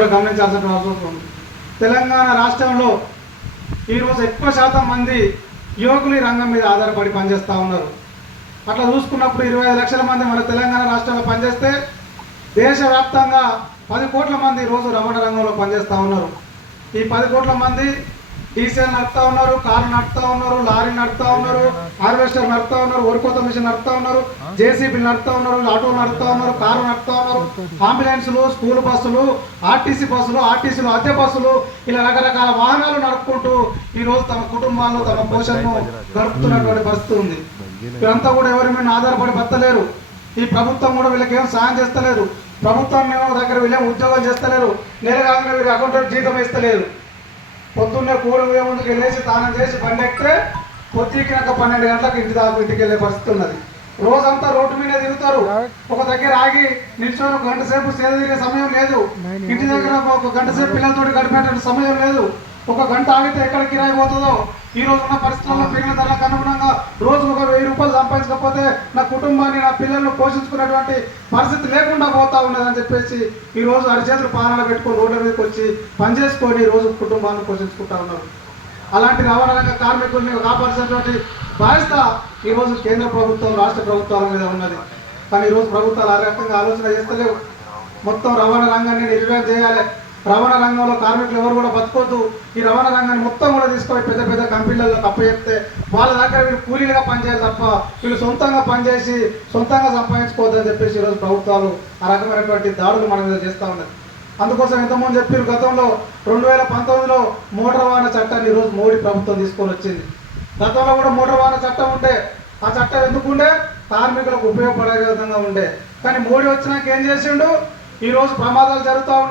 గమనించాల్సిన అవసరం ఉంది. తెలంగాణ రాష్ట్రంలో ఈరోజు ఎక్కువ శాతం మంది యువకులు ఈ రంగం మీద ఆధారపడి పనిచేస్తూ ఉన్నారు. అట్లా చూసుకున్నప్పుడు 25 లక్షల మంది మన తెలంగాణ రాష్ట్రంలో పనిచేస్తే దేశవ్యాప్తంగా 10 కోట్ల మంది రోజు రవాణా రంగంలో పనిచేస్తూ ఉన్నారు. ఈ 10 కోట్ల మంది డీసీఎల్ నడుపుతూ ఉన్నారు, కార్లు నడుపుతూ ఉన్నారు, లారీ నడుపుతూ ఉన్నారు, హార్వెస్టర్ నడుపుతూ ఉన్నారు, వరికోత మిషన్ నడుపుతూ ఉన్నారు, జేసీబీలు నడుపుతూ ఉన్నారు, ఆటోలు నడుపుతూ ఉన్నారు, కార్లు నడుపుతూ ఉన్నారు, అంబులెన్సులు, స్కూల్ బస్సులు, ఆర్టీసీ బస్సులు, ఆర్టీసీలు, అద్దె బస్సులు, ఇలా రకరకాల వాహనాలు నడుపుకుంటూ ఈరోజు తమ కుటుంబాలను తమ పోషణను గడుపుతున్నటువంటి పరిస్థితి ఉంది. వీరంతా కూడా ఎవరి మీద ఆధారపడి బతలేరు. ఈ ప్రభుత్వం కూడా వీళ్ళకి ఏం సాయం చేస్తలేదు. ప్రభుత్వం దగ్గర వీళ్ళేం ఉద్యోగాలు చేస్తలేరు. నెల కాగానే వీరి అకౌంట్లో జీతం ఇస్తలేదు. పొద్దున్నే కూడ ముందుకు వెళ్ళేసి స్నానం చేసి బండి ఎక్కితే పొద్దుకినాక 12 గంటలకు ఇంటికి వెళ్ళే పరిస్థితి ఉన్నది. రోజంతా రోడ్డు మీద తిరుగుతారు. ఒక దగ్గర ఆగి నిల్చొని 1 గంట సేపు సేద తిరిగే సమయం లేదు. ఇంటి దగ్గర 1 గంట సేపు పిల్లలతో గడిపేట సమయం లేదు. 1 గంట ఆగితే ఎక్కడ కిరాయి పోతుందో ఈ రోజు ఉన్న పరిస్థితుల్లో పెరిగిన ధరలకు అనుగుణంగా రోజుకు 1000 రూపాయలు సంపాదించకపోతే నా కుటుంబాన్ని నా పిల్లలను పోషించుకునేటువంటి పరిస్థితి లేకుండా పోతా ఉన్నదని చెప్పేసి ఈ రోజు అరిచేతులు పాలన పెట్టుకొని రోడ్ల మీదకి వచ్చి పనిచేసుకొని ఈ రోజు కుటుంబాన్ని పోషించుకుంటా ఉన్నారు. అలాంటి రవాణా రంగ కార్మికుల్ని కాపాల్సినటువంటి బాధ్యత ఈరోజు కేంద్ర ప్రభుత్వం, రాష్ట్ర ప్రభుత్వాల మీద ఉన్నది. కానీ ఈరోజు ప్రభుత్వాలు ఆ రకంగా ఆలోచన చేస్తలేవు. మొత్తం రవాణా రంగాన్ని నిర్వహణ చేయాలి. రవాణా రంగంలో కార్మికులు ఎవరు కూడా బతుకోవద్దు. ఈ రవాణా రంగాన్ని మొత్తం కూడా తీసుకొని పెద్ద పెద్ద కంపెనీలలో చెప్తే వాళ్ళ దగ్గర వీళ్ళు కూలీలుగా పనిచేయాలి తప్ప వీళ్ళు సొంతంగా పనిచేసి సొంతంగా సంపాదించుకోవద్దని చెప్పేసి ఈరోజు ప్రభుత్వాలు ఆ రకమైనటువంటి దాడులు మన మీద చేస్తూ ఉన్నాయి. అందుకోసం ఇంతకుముందు చెప్పారు, గతంలో 2019లో మోటార్ వాహన చట్టాన్ని ఈరోజు మోడీ ప్రభుత్వం తీసుకొని వచ్చింది. గతంలో కూడా మోటార్ వాహన చట్టం ఉండే. ఆ చట్టం ఎందుకుండే? కార్మికులకు ఉపయోగపడే విధంగా ఉండే. కానీ మోడీ వచ్చినాక ఏం చేసిండు? ఈరోజు ప్రమాదాలు జరుగుతూ ఉండే.